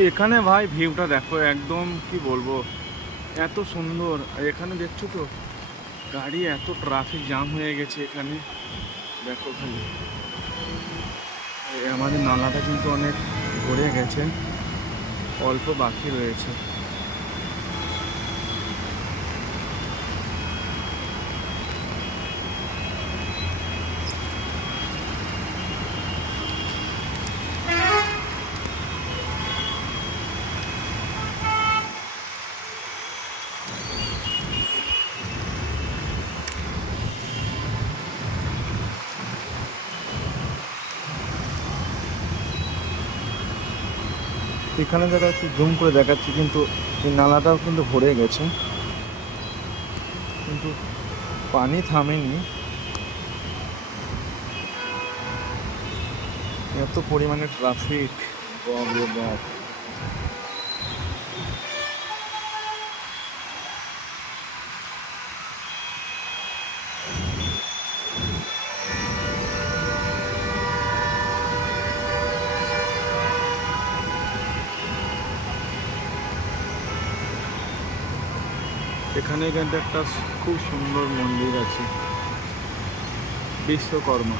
এখানে ভাই ভিউটা দেখো, একদম কি বলবো, এত সুন্দর। আর এখানে দেখছো তো গাড়ি, এত ট্রাফিক জ্যাম হয়ে গেছে এখানে। দেখো খালি আমাদের নালাটা কিন্তু অনেক ভরে গেছে, অল্প বাকি রয়েছে। এখানে দেখাচ্ছি, জুম করে দেখাচ্ছি, কিন্তু এই নালাটাও কিন্তু ভরে গেছে, কিন্তু পানি থামেনি। এত পরিমাণে ট্রাফিক, বাপ রে বাপ। এখানে কিন্তু একটা খুব সুন্দর মন্দির আছে, বিশ্বকর্মা।